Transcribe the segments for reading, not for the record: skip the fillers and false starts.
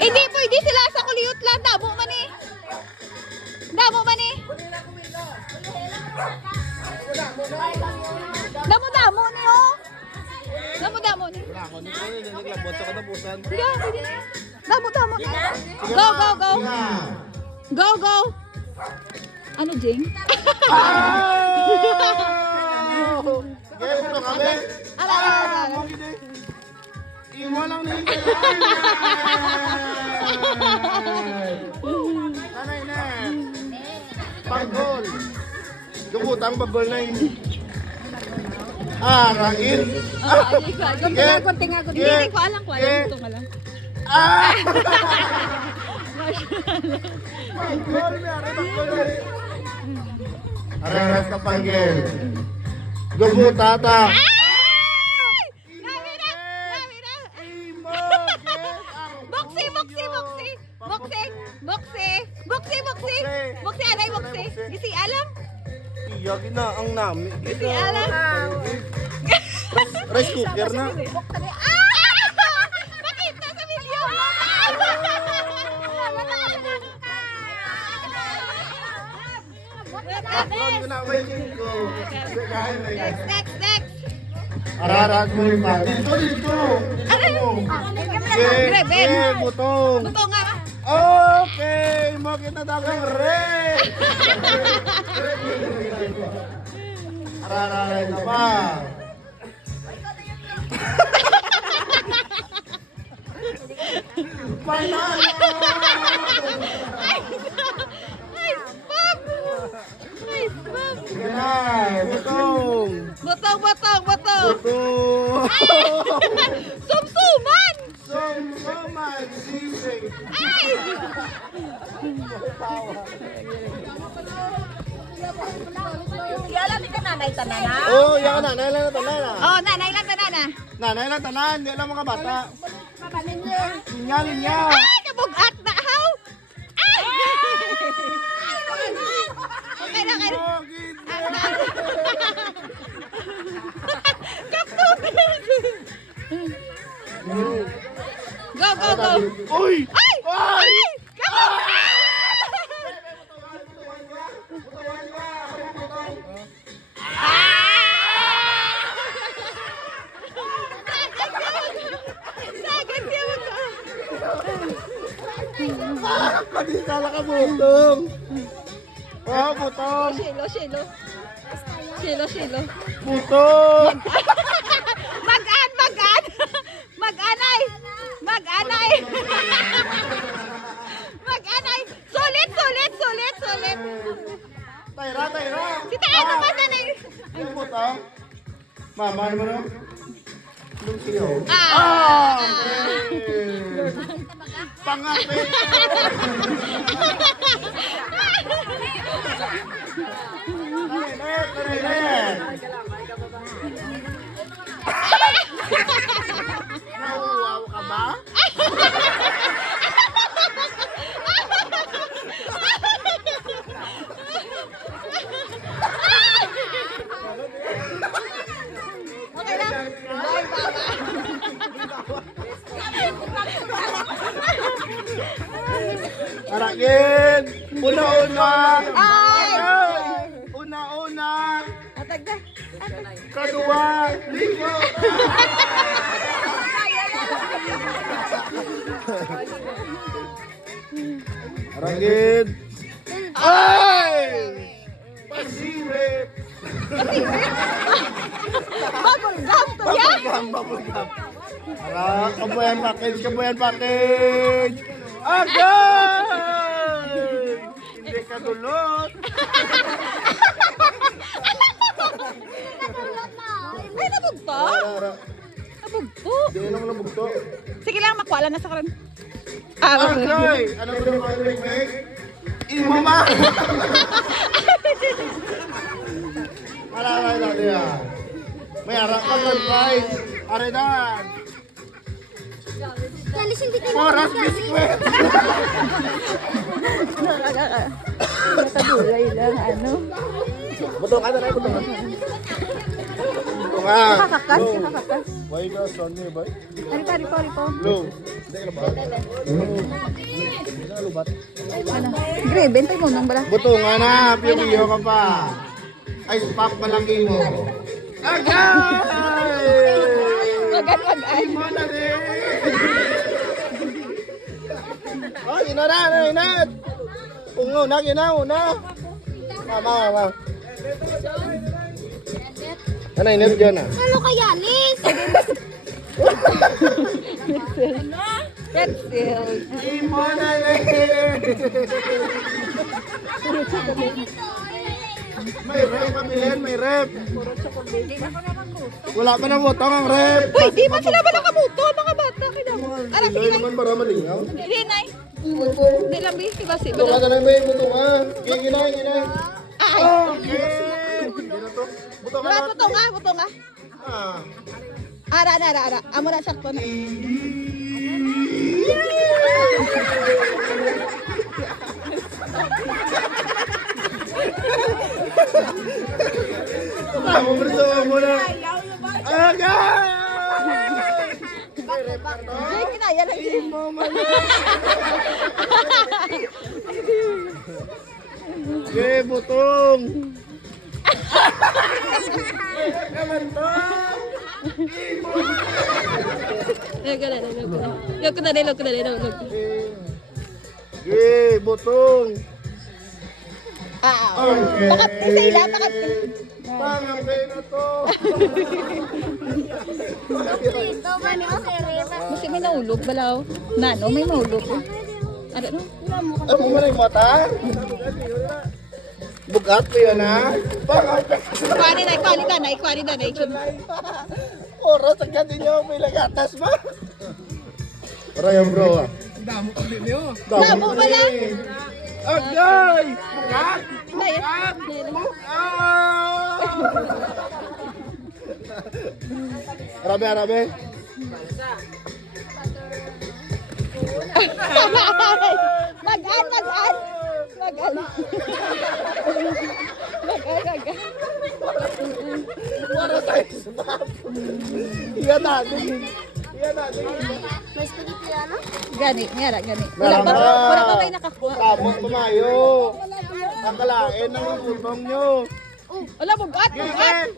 Hindi pwede sila sa kuliyot lang. Damo man eh. Damo man eh. Damo-damo niyo. Damo-damo niyo. Damo-damo. Go, go, go. Go, go. Ano, Jing? Imo lang ni. Nanay na. Pagol. Dukutang pagol na yun. Rain. Hindi ko alam ko. Alam ko lang. Pagol, may ari pagol. Araras ka panggil. Dukutata. Boksi, anay boksi. Gisi alam? Iya gina ang nami. Gisi alam. Rice cooker na. Makita sa video. Upload ko na waiting ko. Next. Araras mo yung pa. Dito. Okay, butong. Buto nga. Okay, makita dagang red. Araray na pa. Panalo! Nice, Bob. Ganay, butong. Butong. Butong. Sumsuman. Sumsuman, sisig. Ay! Yala, di ka nanay tanan ha? Oh, yan ka na. Nanay lang na tanan. Oh, nanay lang tanana. Nanay lang tanan. Hindi lang mga bata. Linya. Ay, kabugat na haw. Ay! Okay na. Oh, ganda. Go. Uy! Ay! Ay! Kadisala ka butong. Oh, butong. Shilo. Butong. Mag-anay. Sulit. Tayra. Si tayo naman nanay. Yung butong. Mama, ano mo no? Lucio. Pangapit. Nauwaw ka ba? Okay lang. Bye, Baba. Arakin! Una-una! Ay! Una-una! Atagda. Kadua! Ligo! Arakin! Ay! Pasirip! Bubblegum to yan. Babulgam! Ara, kabuyan package! Agay! Hindi ka dulot! Ay, nabugto? Ara, Nabugto. di lang nabugto. Sige lang, makwala na sa karon. Agay! Ano ba yung package? Imama! Ara yan. May harap ka surprise. Aredan. Oras biskwit. Nakadulay lang, ano. Butong ka na rin, butong ka. Butong ka. Kakakas. Why ka, Sonny, boy? Ripo. Low. Gre, bentay mo nang bala. Butungan na, piyo ka pa. Ay, pop malaki mo. Agay! Magan. Mana rin? Oh, ina. Una. Mama. Ano, inip dyan ah? Ano kaya, Nis? Pretzel. Mana rin? May rep pamilyan, may rep. Wala pa nang butong ang rep. Uy, di ba sila ba nakabuto? Mga bata. Alam, Hindi naman para malingaw. Hinay. Hindi lang, Bi. Diba si Butungan ka na may butungan. Ginay. Ay. Okay. Butungan na. Buto nga. Ah. Ara. Amo na sakto na. Tama mo na. Agay! Ay, kinaya lang siya. Okay, butong. Log ko na rin. Okay, butong. Okay. Bakit isa ila? Bakit? Pangapay na to. Ito ba ni Oserema? Kasi may naulog balaw. Nano, may maulog. Ano no? Ano mo na yung mata? Bugat mo yun ha? Pangapay. Ikwari na. Oras ang gati nyo, may lagatas ba? Para yung bro ah. Damo pala. Agay! Bugat! Bugat! Arabe. Magan. Para tayo sa map. Iyan natin. May spaghetti ano? Gani. Wala Wala pa may nakakuha. Tapos tumayo. Akalain ng butong nyo. Wala, bugat.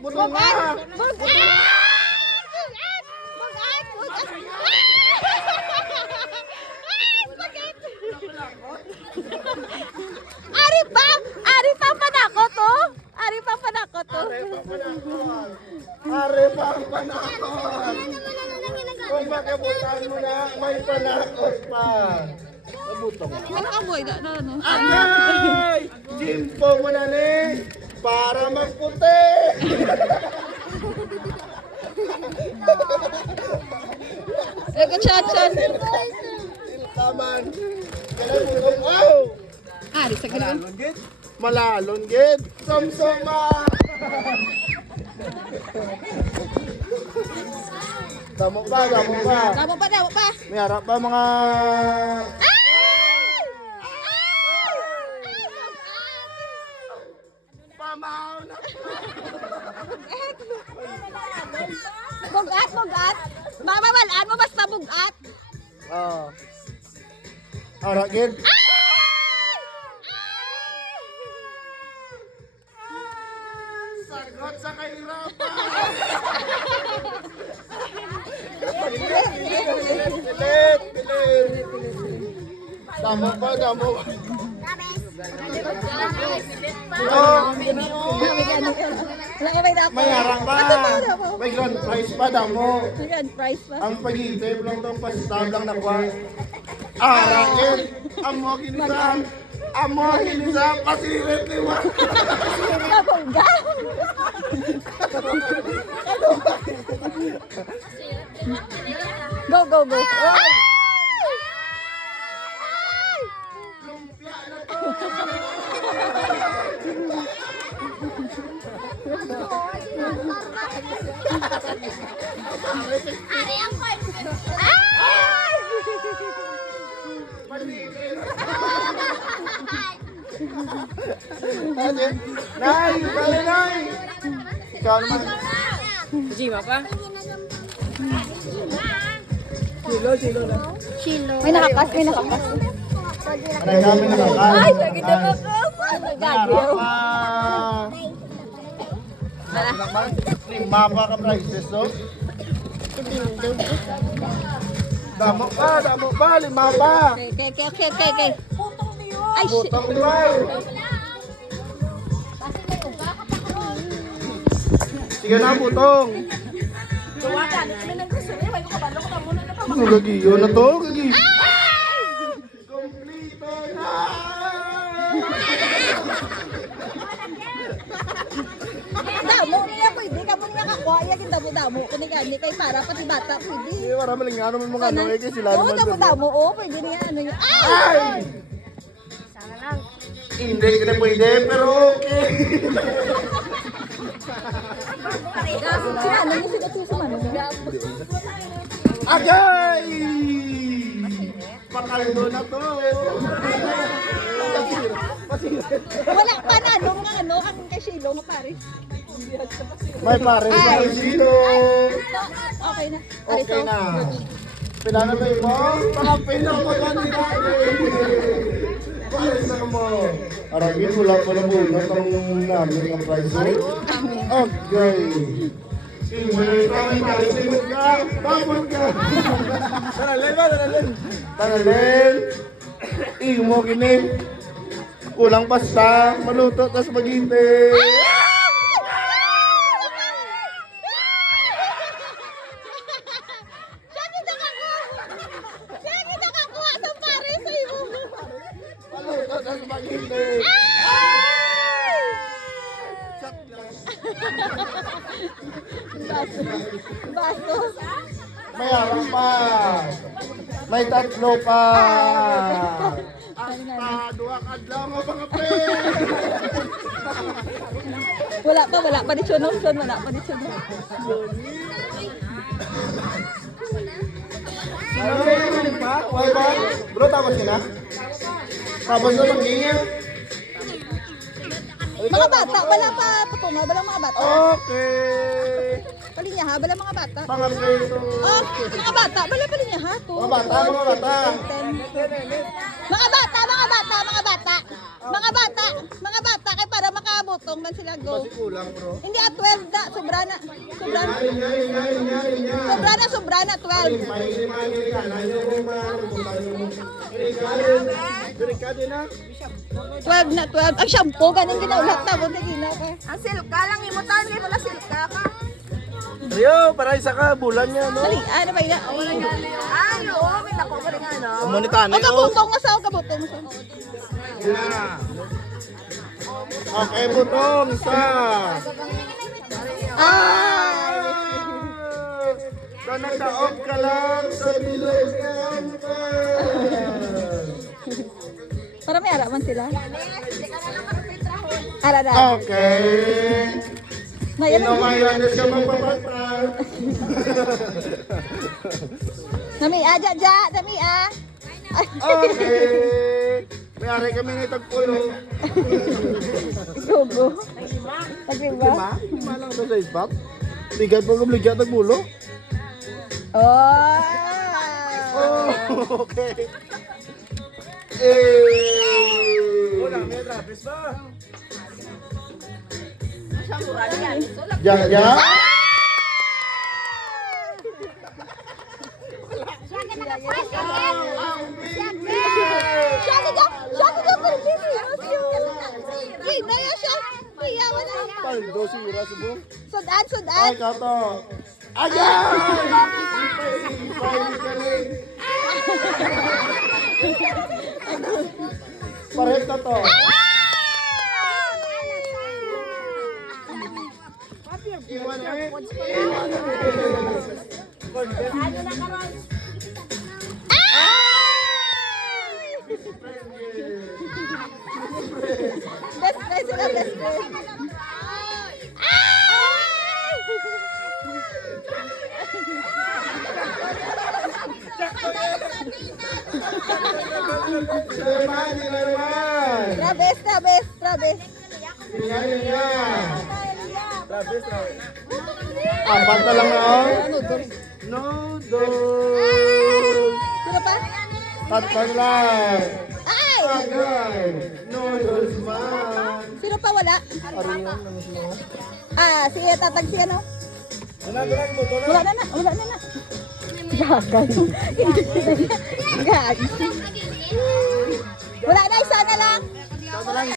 Butong nga. Ari pa panakot to. Are pa ang panakot. Kung makabutan mo na, may panakot pa. Nabutong nga. Ano ang boy? Ano? Agay! Jimpo mo na ni para magputi. Chan. Taman. Kailan butong wow. Ari sa ganun. Malalon gid. Samsama. Damo pa. Damo pa. May harap pa mga pamaw na. Bugat. Mamawalaan mo basta bugat. Oh. Harap gid. Sagot sa kahirapan. Pilit. Damo pa. Wala ka may dapat. May harap pa. May grand prize pa damo. Grand prize pa. Ang pag-itip lang itong pastab lang nakuha. Arakin. Amo kinisa. Pasirit liwa. Bugat. Go. Lumpia na to. Ari ang part. Nay! Bale, Nay! Ikaw naman. Jima pa? Silo na. Chilo. May nakakas, may nakakas. Aray kami na lang. Ay, lagi na nakakas. Harap pa. Lima pa ka prices, no? Tindog. Damo pa, lima pa. Okay. Ay, shit. Butang lima. Sige na, butong. Ano lagi? Yun na to, lagi. Kompleto na! Damo niya pwede ka mo niya kakuha ya kin damo kuni gani kay para pati bata pwede. Eh, wala maling nga naman mga ano, eh, sila Oo, naman. damo pwede niya ano niya. Ay! Sana lang. Hindi ka na pwede, pero okay. Ano niya sila sa mano. Agay! Pakaldo na to. Wala pa na ano ang kasilo nga pare. May pare sa sino. Okay na. Okay na. Pinano ba mo? Pang-pin na mo kanina. Pare sa mo. Arangin, wala pa na muna itong namin ang price. Okay. Babon ka! Tangalin! Imo kini! Kulang pasta, maluto, tas maghintay! Siya kita kakuha sa pare sa imo. Maluto, tas maghintay! Baso. May harap pa! May tatlo pa! Asta, duha kadlaw nga mga pre! Wala pa ni Chunon, wala pa ni Chunon. Ano pa? Why ba? Bro, tapos yun ha? Tapos na mag-ingat? Mga bata, wala pa patunga, wala mga bata. Okay! Palinya ha, wala mga bata. Pangapreso! Oh, mga bata, wala palinya ha. Mga bata! Mga bata, kay para makabutong man sila go. Kasi kulang bro. Hindi at 12 da, sobra na. Sobra na 12. Delikado na. 12 na 12. Ang shampoo, ganun ginaulat na. Buti gina ka. Ang silka lang imutan kay wala silka ka. Rio, para isa ka, bulan niya, no? Dali, ano ba yan? Ay, oo, may nako ka rin ano. Amonitane, O, kabutong nga sa, kabutong sa. Okay, butong, isa. Ay! Nagdaog ka lang sa bilogan pa. Para may araman sila. Ara na. Okay. Ngayon, Inumayan na siya magpapatran. nami aja ja, nami ah. Okay. Mayari kami ng tagpulo. Gogo. Nagriba? Lima lang ito sa isbak. Bigat po kung ligyan tagpulo. Oh. Oh, okay. Eh. Wala, may trapis ba? Ya. Gina ya siya. Iya wala. Paldo sira subong. Sudan. Ay, kato. Ayan! Pareho na to. Iwan eh. Best friend sila, best friend. Naman. Trabes. Yan. Apat na lang na. Noodles. Noodles. Sino pa? Tataglan. Ay! Agay. Noodles man. Sino pa wala? Ariyan, ano mo? Si tatag si ano? Tunan mo, tunan. Wala na. Gagay. Gagay.